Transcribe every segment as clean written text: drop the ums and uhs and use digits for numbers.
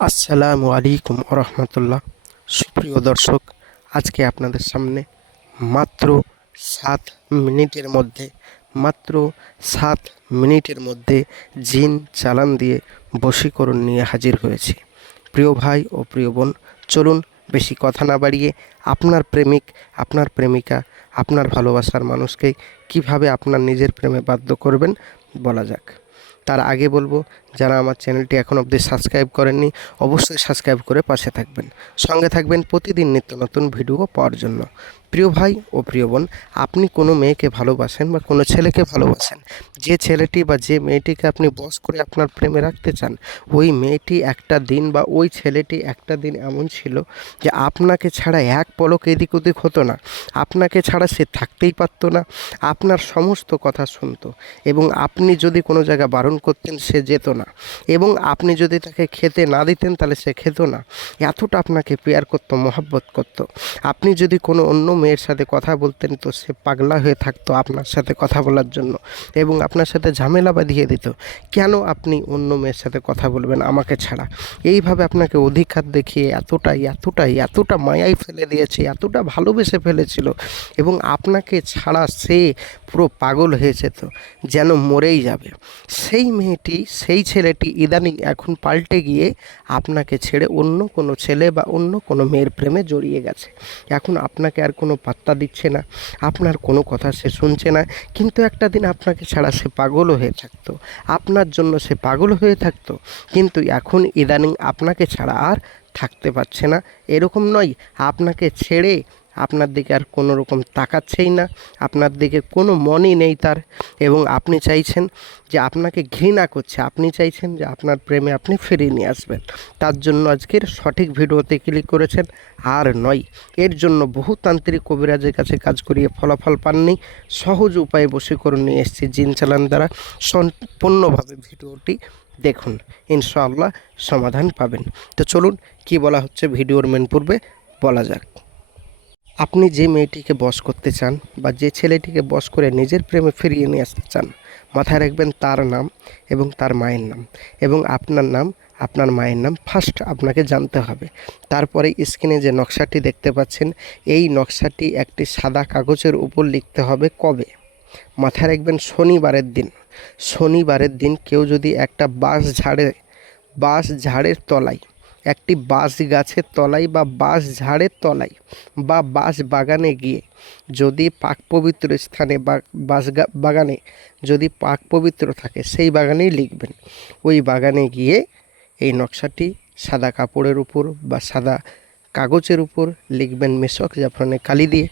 আসসালামু আলাইকুম রহমতুল্লাহ। সুপ্রিয় দর্শক, আজকে আপনাদের সামনে মাত্র 7 মিনিটের মধ্যে মাত্র 7 মিনিটের মধ্যে জিন চালান দিয়ে বশীকরণ নিয়ে হাজির হয়েছি। প্রিয় ভাই ও প্রিয় বোন, চলুন বেশি কথা না বাড়িয়ে আপনার প্রেমিক, আপনার প্রেমিকা, আপনার ভালোবাসার মানুষকে কিভাবে আপনার নিজের প্রেমে বাধ্য করবেন বলা যাক। তার আগে বলবো, যারা আমার চ্যানেলটি এখন অবধি সাবস্ক্রাইব করেননি অবশ্যই সাবস্ক্রাইব করে পাশে থাকবেন, সঙ্গে থাকবেন প্রতিদিন নিত্য নতুন ভিডিও পাওয়ার জন্য। প্রিয় ভাই ও প্রিয় বোন, আপনি কোনো মেয়েকে ভালোবাসেন বা কোনো ছেলেকে ভালোবাসেন, যে ছেলেটি বা যে মেয়েটিকে আপনি বশ করে আপনার প্রেমে রাখতে চান, ওই মেয়েটি একটা দিন বা ওই ছেলেটি একটা দিন এমন ছিল যে আপনাকে ছাড়া এক পলক এদিক ওদিক হতো না, আপনাকে ছাড়া সে থাকতেই পারতো না, আপনার সমস্ত কথা শুনতো, এবং আপনি যদি কোনো জায়গা বারণ করতেন সে যেত না, এবং আপনি যদি তাকে খেতে না দিতেন তাহলে সে খেত না। এতটা আপনাকে প্রেয়ার করতো, মহব্বত করতো। আপনি যদি কোনো অন্য মেয়ের সাথে কথা বলতেন তো সে পাগলা হয়ে থাকতো আপনার সাথে কথা বলার জন্য, এবং আপনার সাথে ঝামেলা বাঁধিয়ে দিত। কেন আপনি অন্য মেয়ের সাথে কথা বলবেন আমাকে ছাড়া? এইভাবে আপনাকে অধিকার দেখিয়ে এতটা মায়ায় ফেলে দিয়েছে, এতটা ভালোবেসে ফেলেছিল, এবং আপনাকে ছাড়া সে পুরো পাগল হয়েছে, তো যেন মরেই যাবে। সেই মেয়েটি, সেই ছেলেটি ইদানিং এখন পাল্টে গিয়ে আপনাকে ছেড়ে অন্য কোনো ছেলে বা অন্য কোনো মেয়ের প্রেমে জড়িয়ে গেছে। এখন আপনাকে আর কোনো পাত্তা দিচ্ছে না, আপনার কোনো কথা সে শুনছে না, কিন্তু একটা দিন আপনাকে ছাড়া সে পাগলও হয়ে থাকতো, আপনার জন্য সে পাগল হয়ে থাকতো, কিন্তু এখন ইদানিং আপনাকে ছাড়া আর থাকতে পারছে না। এরকম নয়, আপনাকে ছেড়ে আপনার দিকে আর কোনো রকম তাকাচ্ছেই না, আপনার দিকে কোনো মনই নেই তার, এবং আপনি চাইছেন যে আপনাকে ঘৃণা করছে, আপনি চাইছেন যে আপনার প্রেমে আপনি ফিরিয়ে নিয়ে আসবেন। তার জন্য আজকের সঠিক ভিডিওতে ক্লিক করেছেন, আর নয়। এর জন্য বহু তান্ত্রিক কবিরাজের কাছে কাজ করিয়ে ফলাফল পাননি, সহজ উপায়ে বশীকরণ নিয়ে এসেছি জিন চালান দ্বারা। সম্পূর্ণভাবে ভিডিওটি দেখুন, ইনশাআল্লাহ সমাধান পাবেন। তো চলুন কি বলা হচ্ছে ভিডিওর মেন পূর্বে বলা যাক। আপনি যে মেয়েটিকে বশ করতে চান বা যে ছেলেটিকে বশ করে নিজের প্রেমে ফিরিয়ে নিয়ে আসতে চান, মাথায় রাখবেন তার নাম এবং তার মায়ের নাম এবং আপনার নাম, আপনার মায়ের নাম ফার্স্ট আপনাকে জানতে হবে। তারপরে স্ক্রিনে যে নকশাটি দেখতে পাচ্ছেন, এই নকশাটি একটি সাদা কাগজের উপর লিখতে হবে কবে। মাথায় রাখবেন শনিবারের দিন কেউ যদি একটা বাঁশ ঝাড়ের তলায়, একটি বাঁশ গাছের তলায় বা বাঁশ ঝাড়ের তলায় বা বাঁশ বাগানে গিয়ে যদি পাক পবিত্র স্থানে বা বাগানে যদি পাক পবিত্র থাকে সেই বাগানেই লিখবেন। ওই বাগানে গিয়ে এই নকশাটি সাদা কাপড়ের উপর বা সাদা কাগজের উপর লিখবেন মেশক জাফরানে কালি দিয়ে।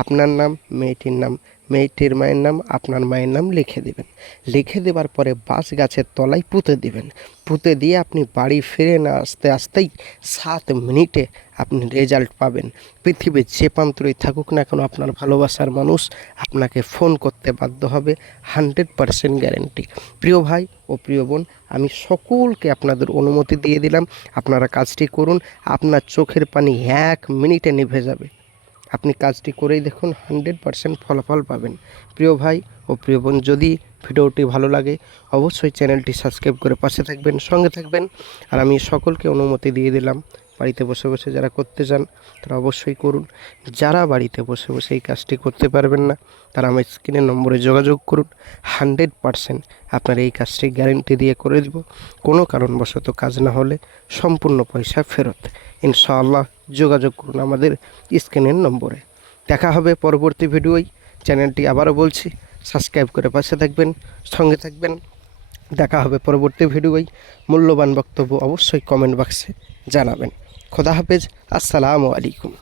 আপনার নাম, মেয়েটির নাম, মেয়েটির মায়ের নাম, আপনার মায়ের নাম লিখে দেবেন। লিখে দেওয়ার পরে বাঁশ গাছের তলায় পুঁতে দিবেন। পুঁতে দিয়ে আপনি বাড়ি ফিরে না আসতেই 7 মিনিটে আপনি রেজাল্ট পাবেন। পৃথিবীর যে প্রান্তরেই থাকুক না কেন আপনার ভালোবাসার মানুষ আপনাকে ফোন করতে বাধ্য হবে, 100% গ্যারেন্টি। প্রিয় ভাই ও প্রিয় বোন, আমি সকলকে আপনাদের অনুমতি দিয়ে দিলাম, আপনারা কাজটি করুন, আপনার চোখের পানি 1 মিনিটে নিভে যাবে। আপনি কাজটি করেই দেখুন, 100% ফলাফল পাবেন। প্রিয় ভাই ও প্রিয় বোন, যদি ভিডিওটি ভালো লাগে অবশ্যই চ্যানেলটি সাবস্ক্রাইব করে পাশে থাকবেন, সঙ্গে থাকবেন। আর আমি সকলকে অনুমতি দিয়ে দিলাম, বাড়িতে বসে বসে যারা করতে চান তারা অবশ্যই করুন। যারা বাড়িতে বসে বসে এই কাজটি করতে পারবেন না তারা আমার স্ক্রিনের নম্বরে যোগাযোগ করুন। 100% আপনার এই কাজটি গ্যারেন্টি দিয়ে করে দেব। কোনো কারণবশত কাজ না হলে সম্পূর্ণ পয়সা ফেরত। ইনশাআল্লাহ যোগাযোগ করুন আমাদের স্ক্রিনের নম্বরে। দেখা হবে পরবর্তী ভিডিওয়। চ্যানেলটি আবারও বলছি, সাবস্ক্রাইব করে পাশে থাকবেন, সঙ্গে থাকবেন। দেখা হবে পরবর্তী ভিডিওয়। মূল্যবান বক্তব্য অবশ্যই কমেন্ট বক্সে জানাবেন। খোদা হাফেজ, আসসালামু আলাইকুম।